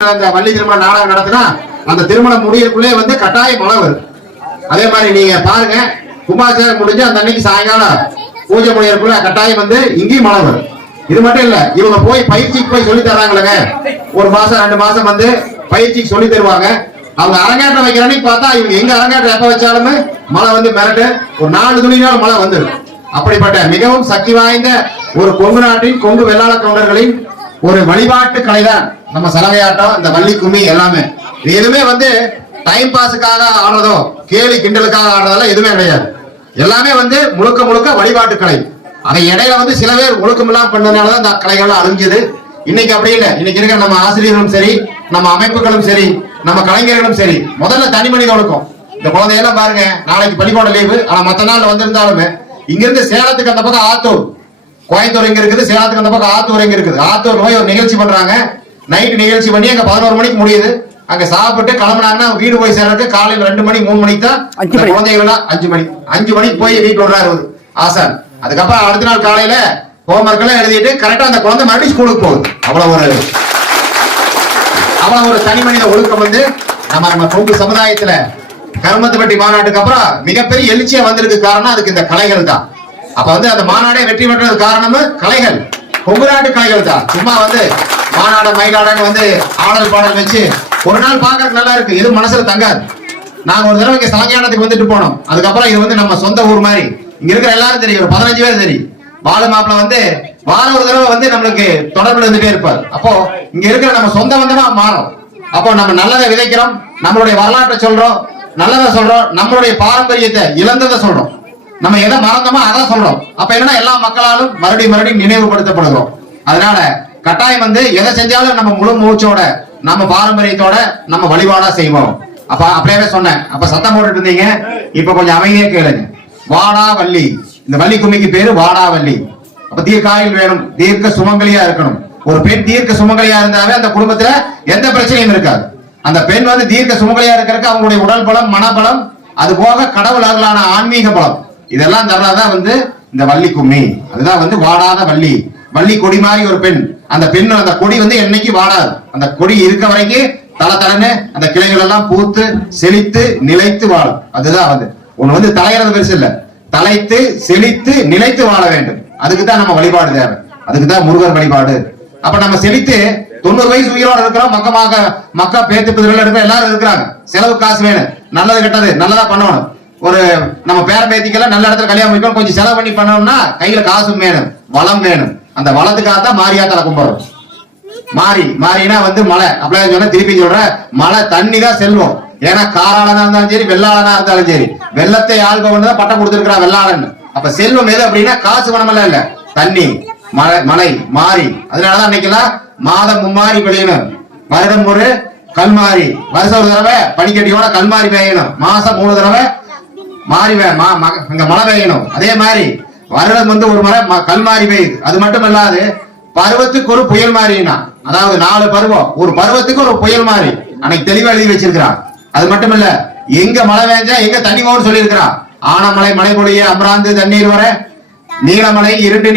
அந்த வள்ளி திருமண நாடகம் நடத்தினா அந்த திருமணம் முடியறதுக்குள்ளே வந்து கட்டாயம் மழை வரும். அதே மாதிரி நீங்க பாருங்க, கும்பாபிஷேகம் முடிஞ்சு அந்த அன்னைக்கு சாயங்காலம் பூஜை முடியறதுக்குள்ள கட்டாயம் வந்து இங்கேயும் மழை வரும். இது மட்டும் இல்ல, இவங்க போய் பயிற்சிக்கு போய் சொல்லி தர்றாங்களங்க. ஒரு மாசம் 2 மாசம் வந்து பயிற்சிக்கு சொல்லி தருவாங்க. அவங்க அரங்கேற்றம் வைக்கிற அன்னைக்கு பார்த்தா இவங்க எங்க அரங்கேற்றம் எப்ப வச்சாலுமே மழை வந்து மிரட்டு ஒரு 4 துணினாலும் மழை வந்துடும். அப்படிப்பட்ட மிகவும் சக்தி வாய்ந்த ஒரு கொங்கு நாட்டின் கொங்கு வெள்ளாள கவுண்டர்களின் ஒரு வழிபாட்டு கலைதான் நம்ம சலவையாட்டம், இந்த வள்ளி கும்மி எல்லாமே. எதுவுமே வந்து டைம் பாஸுக்காக ஆடுறதோ கேலி கிண்டலுக்காக ஆடுறதெல்லாம் எதுவுமே கிடையாது. எல்லாமே வந்து முழுக்க முழுக்க வழிபாட்டு கலை. அதை இடையில வந்து சில பேர் ஒழுக்கமெல்லாம் பண்ணதுனாலதான் இந்த கலைகள் அழிஞ்சது. இன்னைக்கு அப்படி இல்லை. இன்னைக்கு இருக்கிற நம்ம ஆசிரியர்களும் சரி, நம்ம அமைப்புகளும் சரி, நம்ம கலைஞர்களும் சரி, முதல்ல தனி மனித ஒழுக்கம். இந்த குழந்தையெல்லாம் பாருங்க, நாளைக்கு பள்ளிக்கூட லீவு, ஆனா மத்த நாள் வந்திருந்தாலுமே இங்கிருந்து சேலத்துக்கு அந்த பக்கம் ஆத்தூர், கோயம்புத்தூர் எங்க இருக்குது, சேலத்துக்கு அந்த பக்கம் ஆத்தூர் எங்க இருக்குது, ஆத்தூர் போய் ஒரு நிகழ்ச்சி பண்றாங்க. நைட்டு நிகழ்ச்சி பண்ணி அங்க 11 மணிக்கு முடியுது. அங்க சாப்பிட்டு கிளம்புனாங்கன்னா வீடு போய் சேர்றதுக்கு காலையில 2 மணி 3 மணிக்கு தான். குழந்தைகள் 5 மணிக்கு போய் வீட்டு விடுறாரு ஆசான். அதுக்கப்புறம் அடுத்த நாள் காலையில ஹோம்ஒர்க் எல்லாம் எழுதிட்டு கரெக்டா அந்த குழந்தை மறுபடியும் ஸ்கூலுக்கு போகுது. அவ்வளவு ஒரு தனி மனித ஒழுக்கம் வந்து நம்ம கொங்கு சமுதாயத்துல கருமத்துப்பட்டி மாநாட்டுக்கு அப்புறம் மிகப்பெரிய எழுச்சியா வந்திருக்கு. காரணம் அதுக்கு இந்த கலைகள் தான். அப்ப வந்து அந்த மாநாடே வெற்றி பெற்றது காரணமும் கலைகள், கொங்கு நாட்டு கலைகள் தான். சும்மா வந்து மாநாட மயிலாடன்னு வந்து ஆடல் பாடல் வச்சு ஒரு நாள் பாக்குறதுக்கு நல்லா இருக்கு, எதுவும் மனசுல தங்காது. நாங்க ஒரு தடவை இங்க சாங்கியானத்துக்கு வந்துட்டு போனோம். அதுக்கப்புறம் இது வந்து நம்ம சொந்த ஊர் மாதிரி. இங்க இருக்கிற எல்லாரும் தெரியும், ஒரு 15 பேர் தெரியும். பாலு மாப்பிள்ள வந்து வார ஒரு தடவை வந்து நம்மளுக்கு தொடர்புல இருந்துட்டே இருப்பார். அப்போ இங்க இருக்கிற நம்ம சொந்த பந்தமா மாறும். அப்போ நம்ம நல்லதை விதைக்கிறோம், நம்மளுடைய வரலாற்றை சொல்றோம், நல்லதை சொல்றோம், நம்மளுடைய பாரம்பரியத்தை இழந்ததை சொல்றோம், நம்ம எதை மறந்தோமோ அதான் சொல்றோம். அப்ப என்னன்னா எல்லா மக்களாலும் மறுபடியும் நினைவுபடுத்தப்படுகிறோம். அதனால கட்டாயம் வந்து எதை செஞ்சாலும் நம்ம முழு மூச்சோட நம்ம பாரம்பரியத்தோட நம்ம வழிபாடா செய்வோம். அப்ப அப்படியே சொன்னேன். அப்ப சத்தம் போட்டுட்டு இருந்தீங்க, இப்ப கொஞ்சம் அமைதியே கேளுங்க. வாடா வள்ளி, இந்த வள்ளி கும்மிக்கு பேரு வாடா வள்ளி. அப்ப தீர்க்காயில் வேணும், தீர்க்க சுமங்கலியா இருக்கணும். ஒரு பெண் தீர்க்க சுமங்கலியா இருந்தாவே அந்த குடும்பத்துல எந்த பிரச்சனையும் இருக்காது. அந்த பெண் வந்து தீர்க்க சுமங்கலியா இருக்கிறதுக்கு அவங்களுடைய உடல் பலம், மனபலம், அது போக கடவுள் அருளான ஆன்மீக பலம், இதெல்லாம் தர்றதான் வந்து இந்த வள்ளி கும்மி. அதுதான் வந்து வாடாத வள்ளி. வள்ளி கொடி மாதிரி ஒரு பெண். அந்த பெண், அந்த கொடி வந்து என்னைக்கு வாடாது. அந்த கொடி இருக்க வரைக்கும் தலன்னு அந்த கிளைகள் எல்லாம் பூத்து செழித்து நிலைத்து வாழும். அதுதான் வந்து ஒண்ணு வந்து தலையிறது பெருசு இல்ல, தலைத்து செழித்து நிலைத்து வாழ வேண்டும். அதுக்குதான் நம்ம வழிபாடு தேவை. அதுக்குதான் முருகர் வழிபாடு. அப்ப நம்ம செழித்து 90 வயசு உயிரோட இருக்கிறோம். மக்கா பேத்து பிதிரில் இருக்கிற எல்லாரும் இருக்கிறாங்க. செலவு காசு வேணும், நல்லது கெட்டது நல்லதா பண்ணணும். ஒரு நம்ம பேர பேத்திக்கெல்லாம் நல்ல இடத்துல கல்யாணம் வைக்கணும், கொஞ்சம் செலவு பண்ணி பண்ணணும்னா கையில காசும் வேணும், வளம் வேணும். அந்த வளத்துக்காக தான் மாரியாத்தலை கும்பிடுறோம். மாறினா வந்து மழை. அப்படியே சொன்ன திருப்பி சொல்ற, மழை தண்ணி தான் செல்வம். ஏன்னா காராளனா இருந்தாலும் சரி, வெள்ளாளனா இருந்தாலும் சரி, வெள்ளத்தை ஆள்பவன் தான் பட்டம் கொடுத்திருக்கிறான் வெள்ளாளன். அப்ப செல்வம் எது அப்படின்னா காசு பணமெல்லாம் இல்ல, தண்ணி, மழை, மாறி. அதனாலதான் இன்னைக்கெல்லாம் மாதம் மும்மாறி பெய்யணும், வருடம் ஒரு கல்மாரி, வருஷம் ஒரு தடவை பனிக்கட்டியோட கல்மாரி பெய்யணும், மாசம் 3 தடவை மாறி மழை பெய்யணும். அதே மாதிரி வருடம் வந்து ஒரு முறை கல்மாரி பெய்யுது. அது மட்டும் இல்லாது பருவத்துக்கு ஒரு புயல் மாறினா, அதாவது 4 பருவம், ஒரு பருவத்துக்கு ஒரு புயல் மாறி அன்னைக்கு தெளிவா எழுதி வச்சிருக்கிறான். அது மட்டும் இல்ல, எங்க மழை வேஞ்சா எங்க தண்ணி போகும்னு சொல்லியிருக்கிறான். ஆனமலை மழை பொழிய அமராந்து தண்ணீர் வர, நீலமலை இருண்டு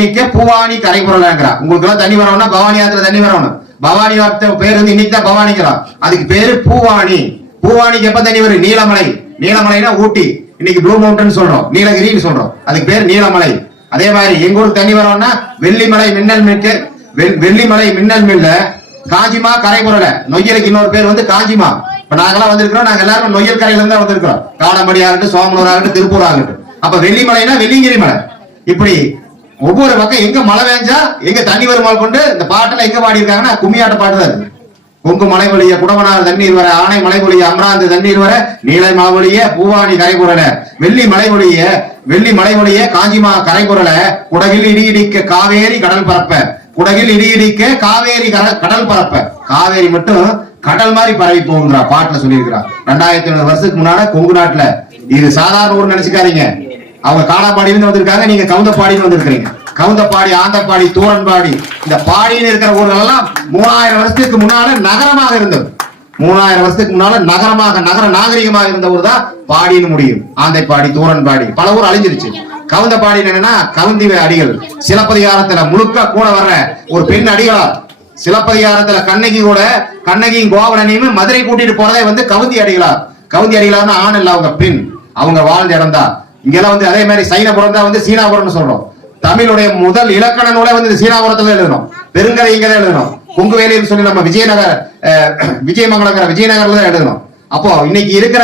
நிக்க பூவாணி கரை புரளாங்கிறான். உங்களுக்கு எல்லாம் தண்ணி வரணும்னா பவானி ஆத்துல தண்ணி வரணும். பவானி வார்த்தை பேர் வந்து இன்னைக்கு தான் பவானிக்கிறான். அதுக்கு பேரு பூவாணி. பூவானிக்கு எப்ப தண்ணி வரும்? நீலமலைனா ஊட்டி, இன்னைக்கு ப்ளூ மவுண்டன் சொல்றோம், நீலகிரின்னு சொல்றோம், அதுக்கு பேர் நீலமலை. அதே மாதிரி எங்க ஊருக்கு தண்ணி வரோம்னா வெள்ளிமலை மின்னல் மில்ல காஞ்சிமா கரை புரள. நொய்யலுக்கு இன்னொரு பேர் வந்து காஞ்சிமா. இப்ப நாங்கெல்லாம் வந்திருக்கிறோம், நாங்க எல்லாரும் நொய்யல் கரையில இருந்தா வந்திருக்கிறோம். காடம்படி ஆகட்டும், சோமனூர் ஆகட்டும், திருப்பூர் ஆகட்டும். அப்ப வெள்ளிமலைனா வெள்ளிங்கிரி மலை. இப்படி ஒவ்வொரு பக்கம் எங்க மழை வேஞ்சா எங்க தண்ணி வருமாள் கொண்டு இந்த பாட்டுல எங்க பாடி இருக்காங்கன்னா கும்மியாட்ட பாட்டு தான் இருக்கு. கொங்கு மலை பொழிய குடவனார் தண்ணீர் வர, ஆனை மலை பொழிய அமராந்து தண்ணீர் வர, நீலை மலை பொழிய பூவாணி கரை புரள, வெள்ளி மலை பொழிய காஞ்சிமா கரை புரள, குடகில் இடிக்க காவேரி கடல் பரப்ப, கடல் பரப்ப. காவேரி மட்டும் கடல் மாதிரி பரவி போகுங்கிறா பாட்டுல சொல்லியிருக்கிறார். 2700 வருஷத்துக்கு முன்னாடி கொங்கு நாட்டுல. இது சாதாரண ஊர் நினைச்சுக்காதீங்க. அவங்க காடாப்பாடியிலிருந்து வந்திருக்காங்க, நீங்க கவுந்தப்பாடின்னு வந்திருக்கிறீங்க. கவுந்தப்பாடி, ஆந்தப்பாடி, தூரன்பாடி, இந்த பாடின்னு இருக்கிற ஊர்கள் எல்லாம் 3000 வருஷத்துக்கு முன்னால நகரமாக இருந்தது. 3000 வருஷத்துக்கு முன்னால நகர நாகரிகமாக இருந்த ஊர் தான் பாடின்னு முடியும். ஆந்தைப்பாடி, தூரன்பாடி, பல ஊர் அழிஞ்சிருச்சு. கவுந்தப்பாடி என்னன்னா கவுந்தி அடிகள் சிலப்பதிகாரத்துல முழுக்க கூட வர்ற ஒரு பெண் அடிகளார். சிலப்பதிகாரத்துல கண்ணகி கூட கண்ணகியும் கோவலனையும் மதுரை கூட்டிட்டு போறதே வந்து கவுந்தி அடிகளார். கவுந்தி அடிகளார்னு ஆண் இல்ல, அவங்க பெண், அவங்க வாழ்ந்த இடம் தான். இங்கெல்லாம் வந்து அதே மாதிரி சைனபுரம் தான் வந்து சீனாபுரம்னு சொல்றோம். தமிழுடைய முதல் இலக்கண நூலை வந்து சீனாபுரத்துல எழுதணும், பெருங்கதை இங்க தான் எழுதணும். கொங்குவேலின்னு சொல்லி நம்ம விஜயமங்கலங்கிற விஜயநகர்ல தான் எழுதணும். அப்போ இன்னைக்கு இருக்கிற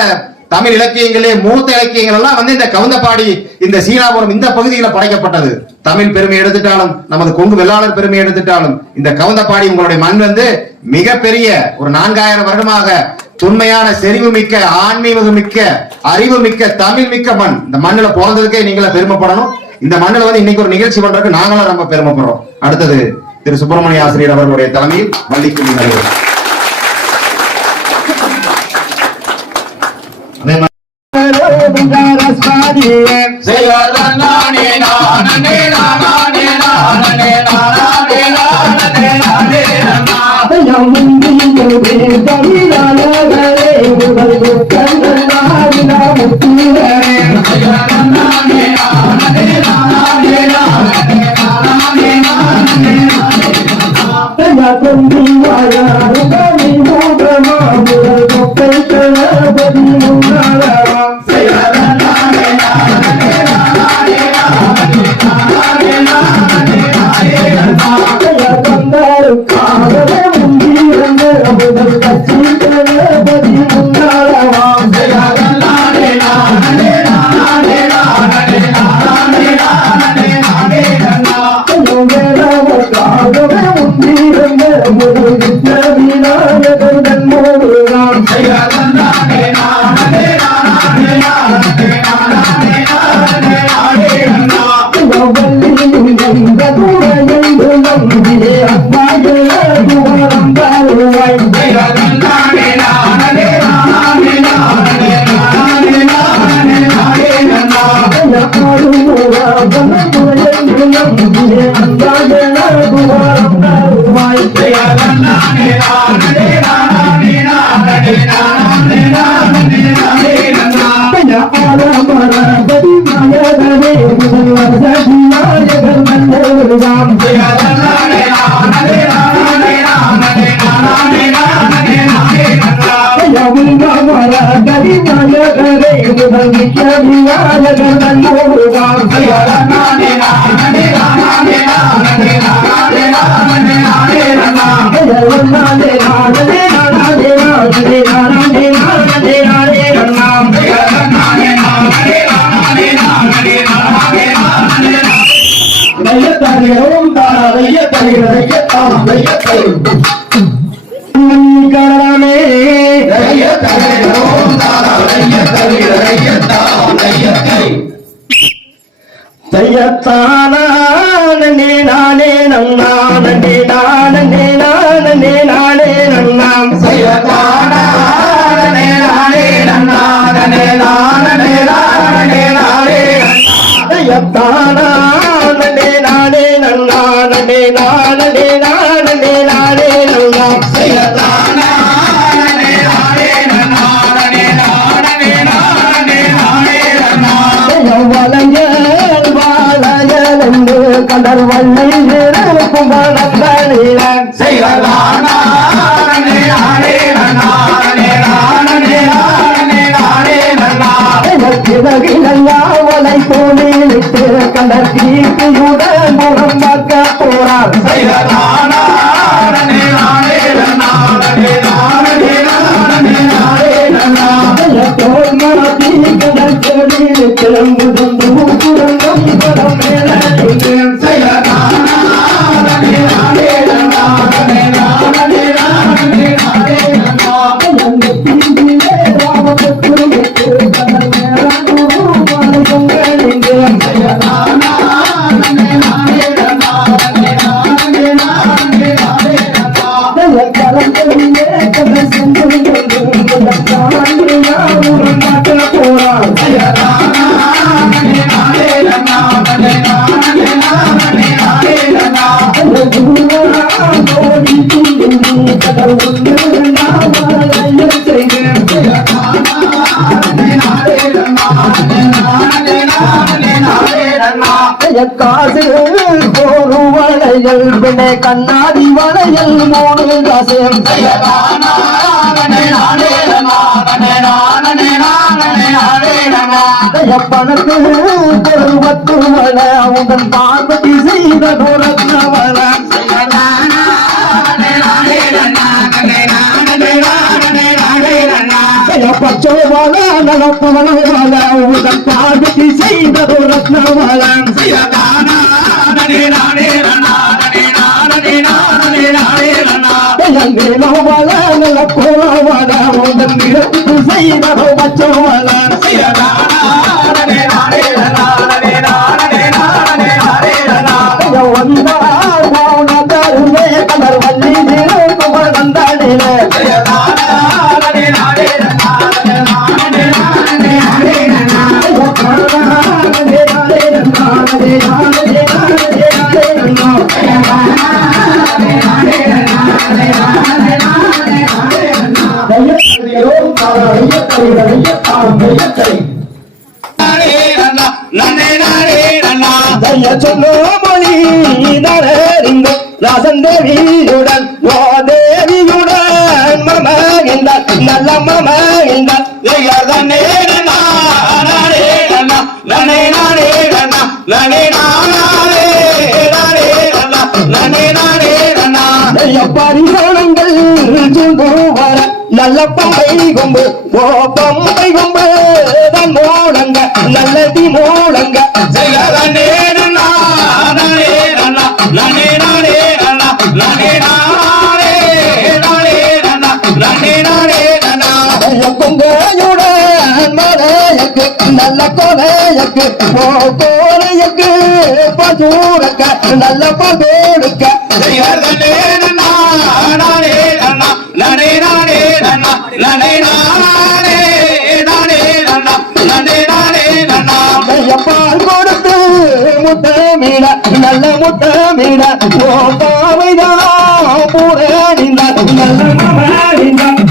தமிழ் இலக்கியங்களே மூத்த இலக்கியங்கள் எல்லாம் வந்து இந்த கவுந்தப்பாடி இந்த சீனாபுரம் இந்த பகுதியில படைக்கப்பட்டது. தமிழ் பெருமை எடுத்துட்டாலும் நமது கொங்கு வெள்ளாளர் பெருமை எடுத்துட்டாலும் இந்த கவுந்தப்பாடி உங்களுடைய மண் வந்து மிகப்பெரிய ஒரு 4000 வருடமாக தொன்மையான செறிவு மிக்க ஆன்மீக மிக்க அறிவு மிக்க தமிழ் மிக்க மண். இந்த மண்ணுல பிறந்ததுக்கே நீங்கள பெருமைப்படணும். இந்த மண்ணுல வந்து இன்னைக்கு ஒரு நிகழ்ச்சி பண்றதுக்கு நாங்களும் ரொம்ப பெருமைப்படுறோம். அடுத்தது திரு சுப்பிரமணிய ஆசிரியர் அவர்களுடைய தலைமையில் வள்ளிக்கும்மி நடைபெறும். காசு போருவனை வளையல் பெண்ணே கண்ணாடி வளையல் மூணு காசம் பணத்து பருவத்து வள உங்கள் பார்வதி செய்த புறத்தவள பச்சோவால நலப்பவள உங்கள் பார்வதி செய்த புறத்தவள தேவியுடன் ஓ தேவியுடன் மமகின்றார் நல்ல மமகின்றார் பரிசோனங்கள் வர நல்ல பம்பை கொம்பு ஓ பம்பை கொம்பு தான் மூலங்க நல்லதி மூலங்க நல்ல கொலையக்கு ஓ கோலையக்கு பசூரக்க நல்ல பசூருக்க பால் கொடுத்து முத்தமிட நல்ல முத்தமிட ஓ பாவைதான் பூரணிந்தார் நல்ல மமணிந்தார்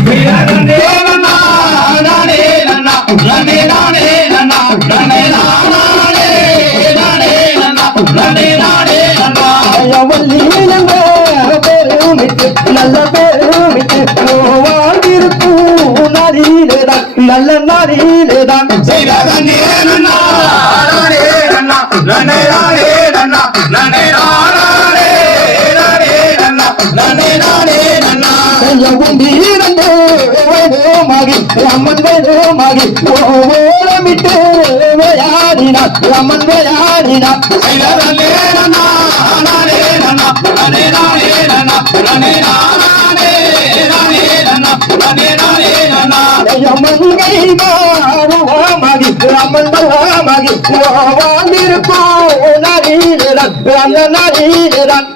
நல்ல பெருமிட்டு வாழ்ந்திருக்கும் நரியிலேதான் நல்ல நரியிலேதான் அம்மன் வேணுமாகி ஓலமிட்டு விளையாடினார் அம்மன் விளையாடினார் மங்கை மாறுவாமாகி அம்மன் பலமாகி வாழ்ந்திருக்கும் நரியிலேதான் அந்த நரியிலேதான்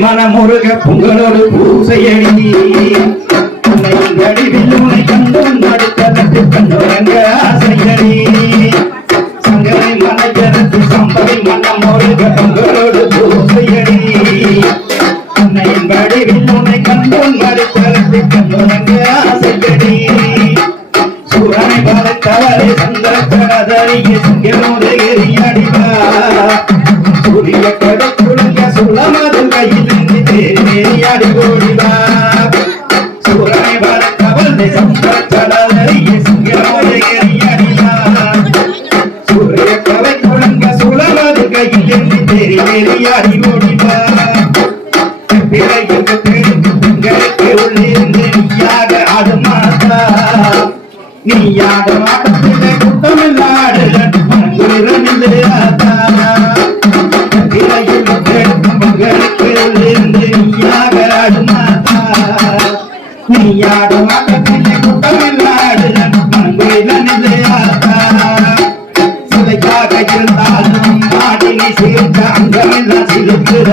மனமுருக பொங்கலோடு பூசையடி வடிவில் உனை கண்டு நடுத்தரத்து கண்ணுரங்க ஆசையடி சங்கரை மலையரத்து சம்பதி மனமுருக பொங்கலோடு பூசையடி வடிவில் உனை கண்டு நடுத்தரத்து கண்ணுரங்க ஆசையடி சூரனை பலத்தவரை சந்திரக்கடதறிய சிங்கமோதகிரியடிவா சூரிய கடற்குழுங்க சுளமதன் கையிலிருந்து தேரியாடி ஓடிவா சூரனை பலத்தவரை சந்திரக்கடதறிய சிங்கமோதகிரியடிவா சூரிய கடற்குழுங்க சுளமதன் கையிலிருந்து தேரியாடி ஓடிவா பிறையுக்கு தெரிந்து உங்களுக்கு உள்ளிருந்து நீயாக ஆடுமாதா நீயாக ஆட்டத்திலே குட்டமில்லாடுகள் உங்களுக்கு உள்ளிருந்து நீயாக ஆடுமாதா நீயாக ஆட்டத்திலே குட்டமில்லாடுகள் சிலைக்காக இருந்தாலும் மாட்டினை சேர்த்த அங்கமெல்லாம் சிலுக்குற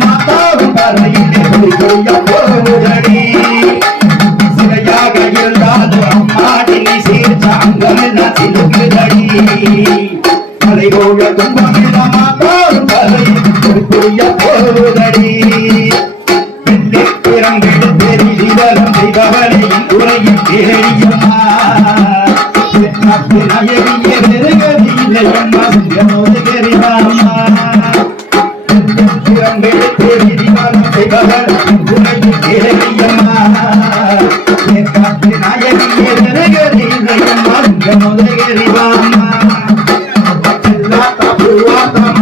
மாத்தாவும் கரையிலே பொய்ய போகுதடி சிலையாக இருந்தாலும் அம்மாடி நீ சீர்ச்சாங்கமெல்லாம் சிலுக்குதடி மலையோட துன்பமெல்லாம் மாத்தாவும் கரையிலே பொய்ய போகுதடி வெள்ளிப்பிறங்கெடு தெரிவரம் செய்பவனை உரையும் கேளியம்மா நாயகிய வெறுகதில்லையம்மா சிங்கமோதகரிவாம்மா வெள்ளிப்பிறங்கெடு தெரிவரம் செய்பவனை உரையும் கேளியம்மா நாயகிய வெறுகதில்லையம்மா சிங்கமோதகரிவாம்மா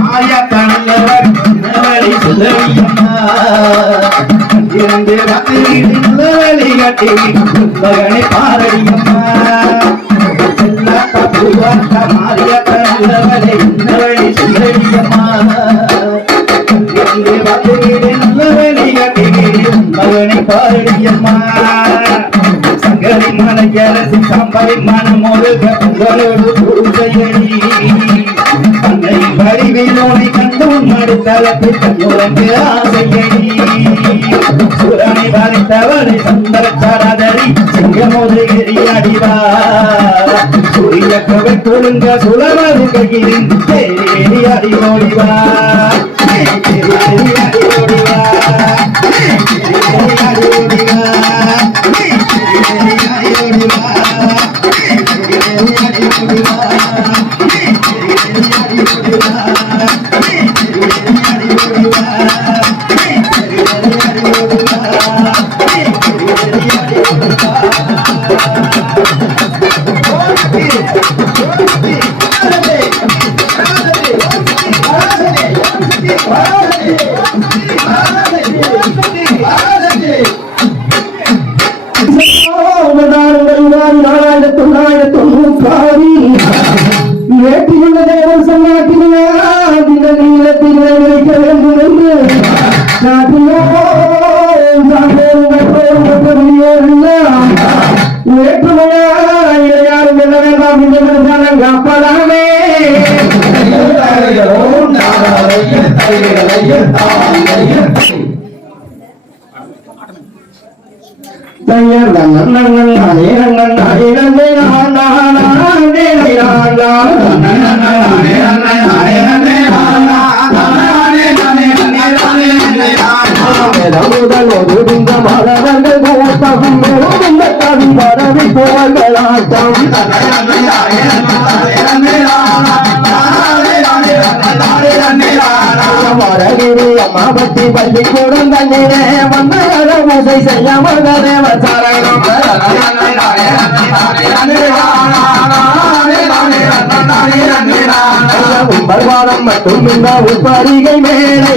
மாய தன்னவர் சொல்லவியம்மா இரண்டு நல்லவழி கட்டி மகனை பாரடியம்மா மாறிய நல்லவளை நல்லவழி சொல்லவியம்மா நல்லவழி கட்டி மகனை பாரடியம்மா சங்கரி மலையரசி சாம்பரி மனமொழுக உங்களோடு பூஜையடி அன்னை வடிவிலோனை கண்டு மடுத்தளத்தில் கண்ணுறங்கு ஆசையடி சுரனை வரைத்தவனை சந்தரச்சாரதரி சிங்கமோதகிரி அடிவா சூரிய கவை கொழுங்க சுழவது கையின் தேடி அடி ஓடிவா அடி ஓடிவா அடி ஓடிவா அம்மாபத்தி பள்ளிக்கூடம் தண்ணீரே வந்த பூசை செய்யாமல் பர்வாரம் மட்டும் இந்த உப்பரிகை மேலை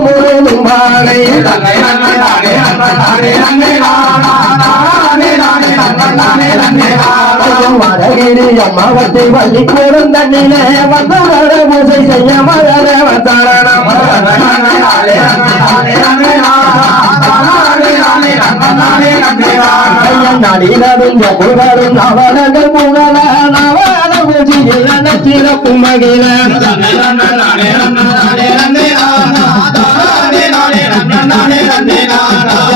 முழுவதும் மாலை வடகிரி அம்மாவத்தை பள்ளிக்கூடம் தண்ணிலே வந்த பூசை செய்ய நடினரும் புகழும் நவனங்கள் புகழ நவன பூஜையில் சிறப்பும் மகிழ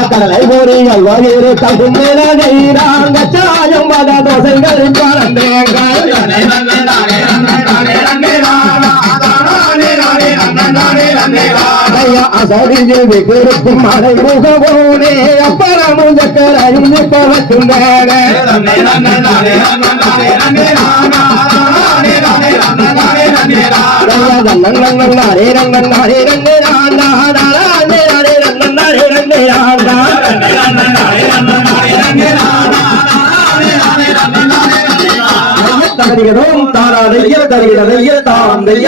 கடலை பொறிகள் வகிறு தகுந்த நீராங்க சாயம் பல தோசைகள் பறந்தேங்கள் அசடிஞ்சு விகிருக்கும் மலை முகவோனே அப்பறமும் சக்கரையும் பறக்கும் தகரிகதும் தாராதைய தருகிறதைய தாந்தைய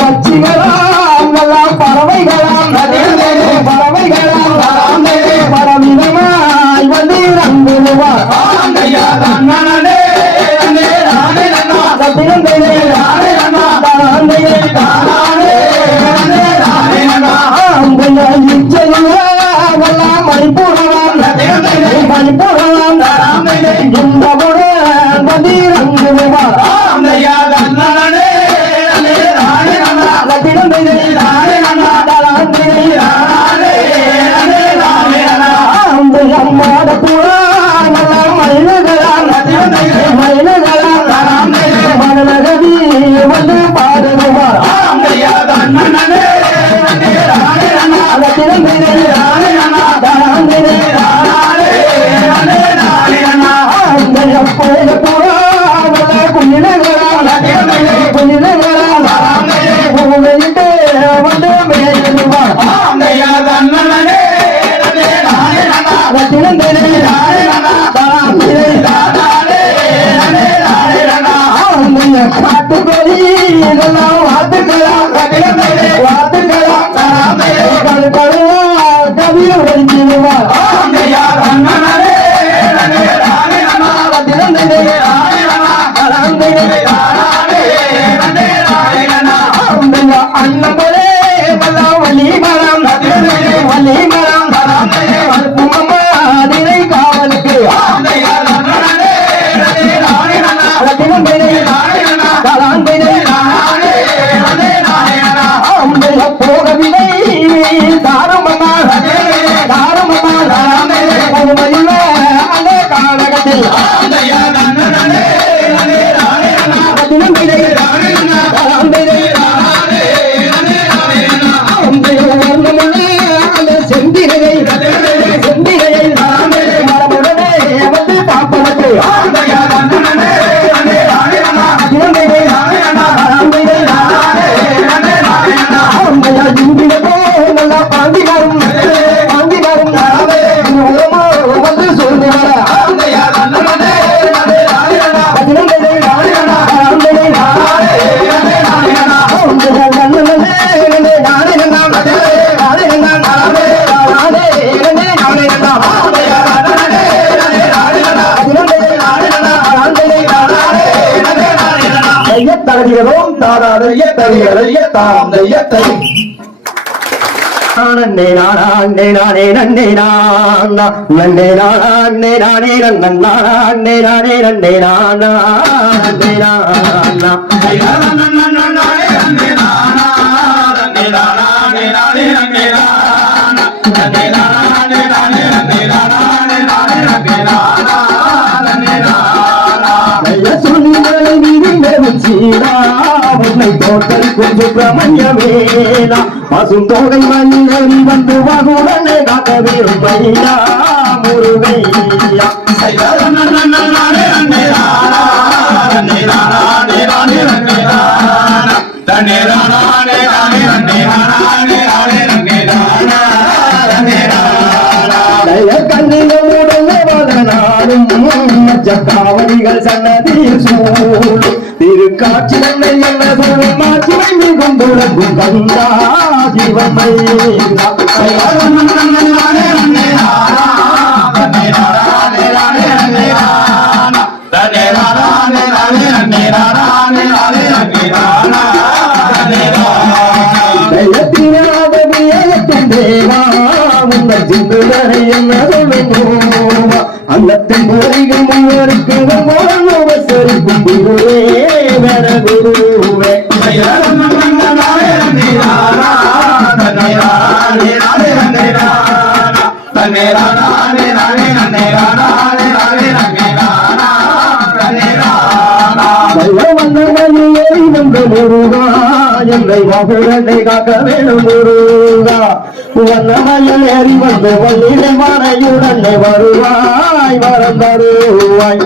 பச்சிகளாம் பறவைகளாம் பறவைகளாம் பரவிதமாய் வந்து ரங்குவார் மணிப்பூர் கைப்படலாம் இந்த முறை வந்திரங்குவார் அம்மாட புறா மனநகவி வந்து பாடுவார் காட்டுக்கொடி இதெல்லாம் வாத்துக்கலாம் கவியை ஒழிச்சிடுவார் அண்ணமலே வள்ளி மரம் அதிரை காவலுக்கு போகவில்லை தாரமம்மா அந்த காலகத்தில் அந்த செந்திரையை மரமுடனே வந்து காப்பதற்கு நல்லா பாண்டினாரும் வந்து சொல்லுவார தகுதிகளும் தாராதைய தகுதிகளைய தாம் தையத்தை நன்னே நானே நானே நன்னே நானா நன்னே நானே நானே நன்னே நானே நானே நன்னே நானா நன்னே நானா தோட்டல் சுப்பிரமணியவேலா பசும் தோகை மணிலறி வந்து வகுடனே காக்க விரும்பையா முருகையா காவலிகள் சன்னதியில் சூழ் திருக்காட்சி என்னை என்ன சொல்லும் மாட்சிமை மிகும் துலகும் கந்தா ஜீவமை தேவா உங்கள் சிந்துதரை என்ன சொல்லும் அன்னத்தின் போரிகள் மூவருக்கு உபசரிக்கும் குருவே வர குருவே முருகா என்னை மகுடனை காக்க வேணும் முருகா வண்ணமயில் ஏறி வந்து வள்ளிலை மறையுடனே வருவாய் வரம் தருவாய்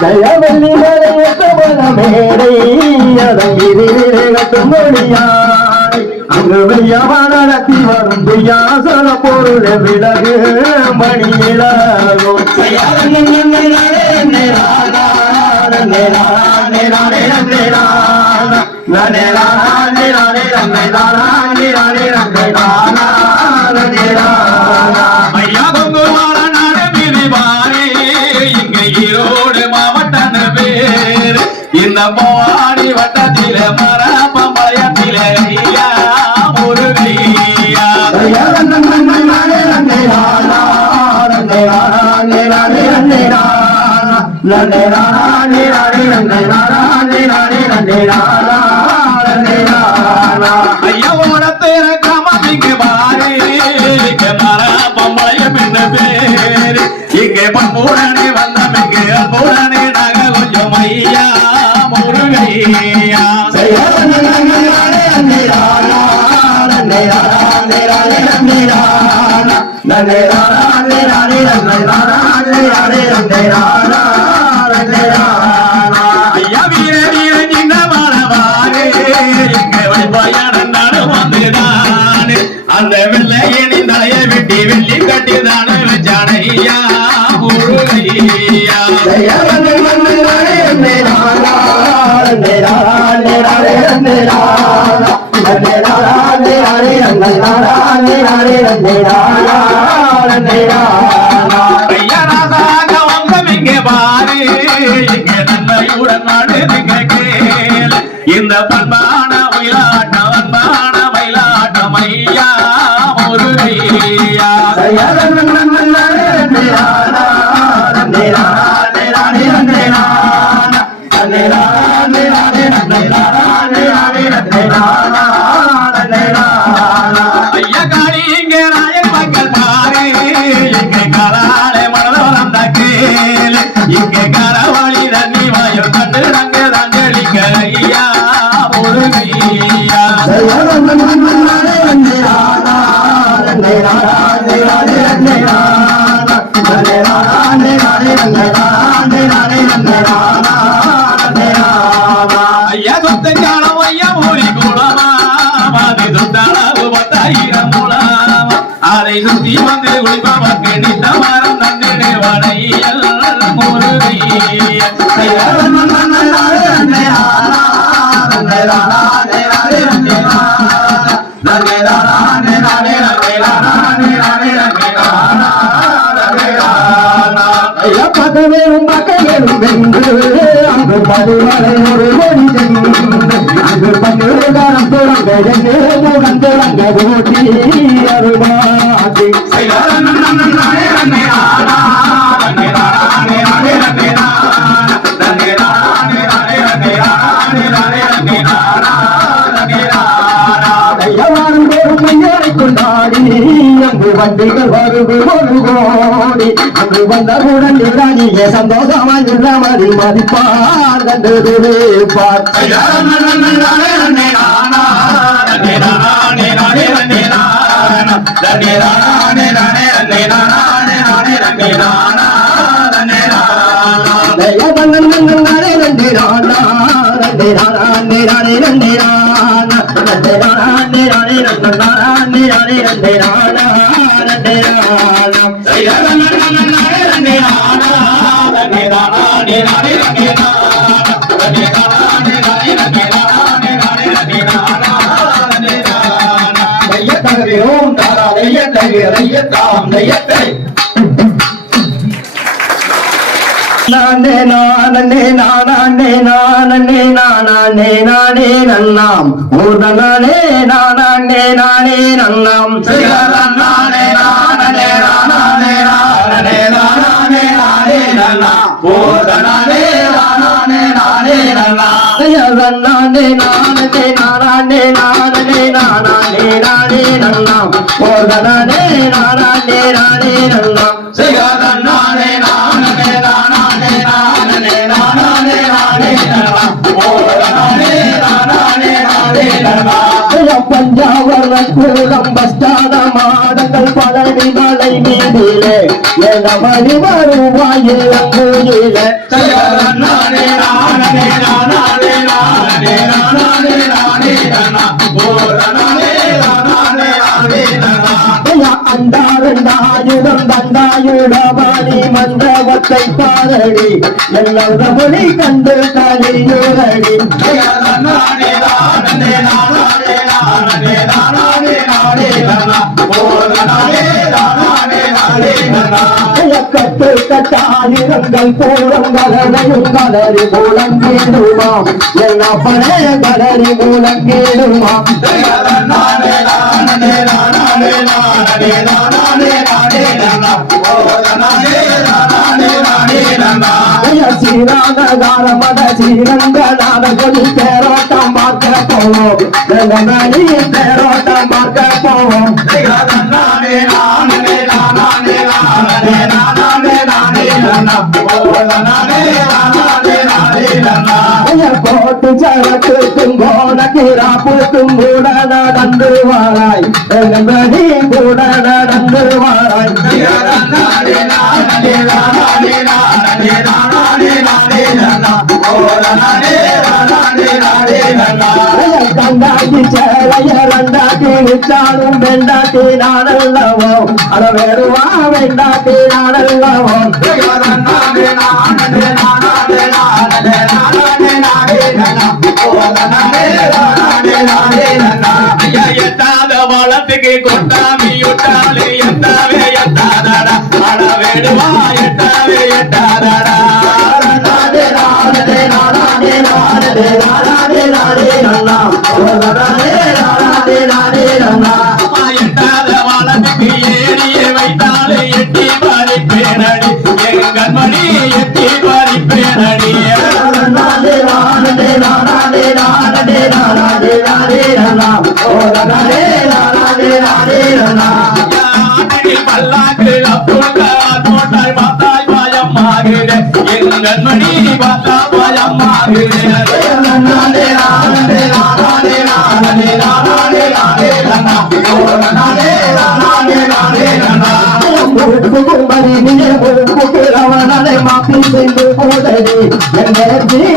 தயவல்லி மேடை அதை கட்டும் மொழியாய் அங்கு வையவான நடத்தி வரும் துயாசல பொருள் விலகு மணியிலாகும் ஈரோடு மாவட்ட இந்த போவாடி வட்டத்திலே மரப்பம்பளையத்திலே ஐயா முருகையா ஐயா ஓடத்தேர காமிக்கு பாரு இங்கே மரப்பம்பளையம் என்ன பேரு இங்கே பண்புடனே வந்தமைக்கு அன்புடனே நக கொஞ்சம் ஐயா முருகையா ஐயா வீர வீர சின்ன மரவாரு இங்கே வைப்பாயான நானும் வந்துடானு அந்த வெள்ளையனின் தலையை வெட்டி வெள்ளி கட்டி தானே வச்சான ஐயா முருகையா ஐயா ராசாக வந்தம் இங்கே பாரு இங்கே நன்மையுடன் நாடுங்க கேள் இந்த பண்பான ஒயிலாட்டம் அன்பான மயிலாட்டம் ஐயா முருகையா ஐயா காளி இங்கே ராயன் மக்கள் பாரு இங்கே கராளே மனத வளர்ந்த கேள் இங்கே கரவாளி தண்ணி வாயும் கண்டு ரங்க தஞ்சளிக்க ஐயா முருகையா ஐயா சொத்தஞ்சாலம் ஐயா மூலி குளமா மாதி சொத்தாளவு 10,000 மூலமா அதை சுத்தி வந்து குளிப்பவர்க்கு நித்த மரம் நந்தினே வடையல் முருகையா பகவேலும் பகவேலும் வென்று அங்கு பதுவரை ஒரு மொழி சென்று அங்கு பகவேகாரம் தொடங்க என்று மூடன் தொடங்க ஓட்டி அருமாதி கொண்டாடி அங்கு வண்டிகள் வருது ஒரு கோடி அங்கு வந்தவுடன் நிராணிய சந்தோஷமாய் மதி மதிப்பார் கண்டு பார் நானே நானே நானே நானே நானே நானே நன்னாம் ஊர்தனானே நானே நானே நன்னாம் நானே நானே நானே நானே நானே நானே நன்னா போதனானே நானே நானே நன்னா நானே நானே நானே நானே நானே நானே நன்னாம் ஊர்தனானே நானே நானே நன்னாம் நானே நானே நானே நானே நானே நானே நன்னா போதனானே நானே நானே நன்னா பஞ்சாவர கூடம் பஸ்டாத மாடங்கள் பழனி மலை மீதிலே என மணி வருவாயில் கூயிலே நானே நானே நானே நானே நானே நானே நன்னா போதனானே நானே நானே நன்னா அந்தாயுதம் தந்தாயுடபாணி மண்டபத்தை பாரடி எல்லாத மொழி கண்டு கலியுரடி நானே நானே நானே நானே நானே நானே நன்னா போதனானே நானே நானே நன்னா கட்டு கட்டான ஆயிரங்கள் பூரங்களையும் கலரி முழங்கிடுமாம் என் அப்பனே கலரி முழங்கிடுமாம் நானே நானே நானே நானே நானே நானே சீரானகாரமத சீரங்கநாத கொடி தேரோட்டம் பார்க்க போவோம் மணி தேரோட்டம் பார்க்க போவோம் நானே நானே நானே நானே நானே போட்டு சரக்குக்கும் கோணக்கிராப்புக்கும் கூட நடந்து வாராய் மணி கூட நடந்து வாராய் கண்டாட்டி சேலைய ரெண்டாட்டி விட்டாலும் வெண்டாட்டி நானல்லவோ அட வேறுவா வெண்டாட்டி நானல்லவோ எட்டாத வளத்துக்கு கொண்டாமி விட்டாலே எட்டாவே எட்டாதடா அட வேடுவா எட்டாவே எட்டாதடா எட்டாத வளத்துக்கு ஏறிய வைத்தாலே எட்டி பறிப்பேனடி என் கண்மணி எட்டி பறிப்பேனடி பல்லாக்கு அப்போட்டாய் பார்த்தாய் பயமாகிறே என் கண்மணி பார்த்தா பயமாகிறே அவனாலே மாப்பி செய்து போதடி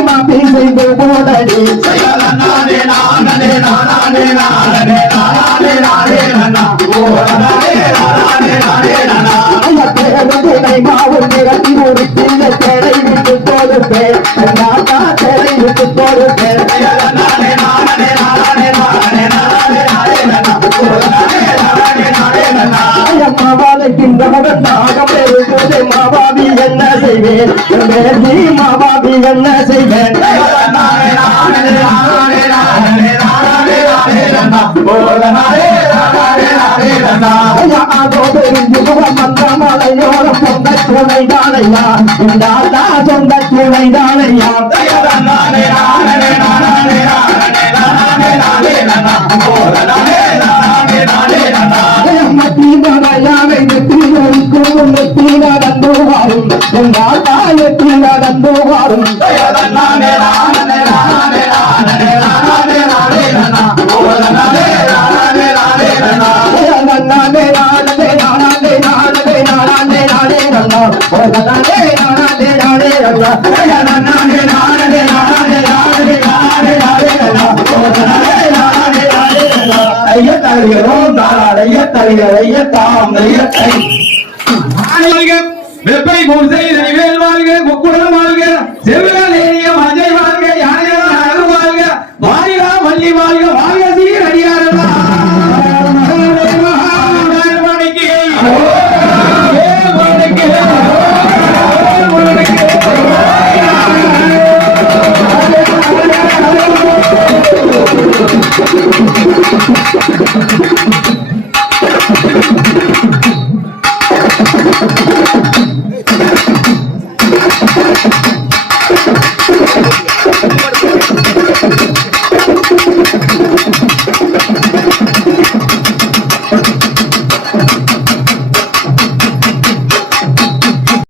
மாப்பி செய்து போதடி மாவும் நிறத்தி ஒரு சின்ன தேரை விட்டு போடுப்பேன் தேரை விட்டு போடுப்பேன் மாவாபி என்ன செய்வேன் மாவாபி என்ன செய்வேன் மலையோர சொந்த துணை தானையா சொந்த துணை தானையா வெப்பை போல் செய்த வாழ்க முக்குடல் வாழ்க செவ்வ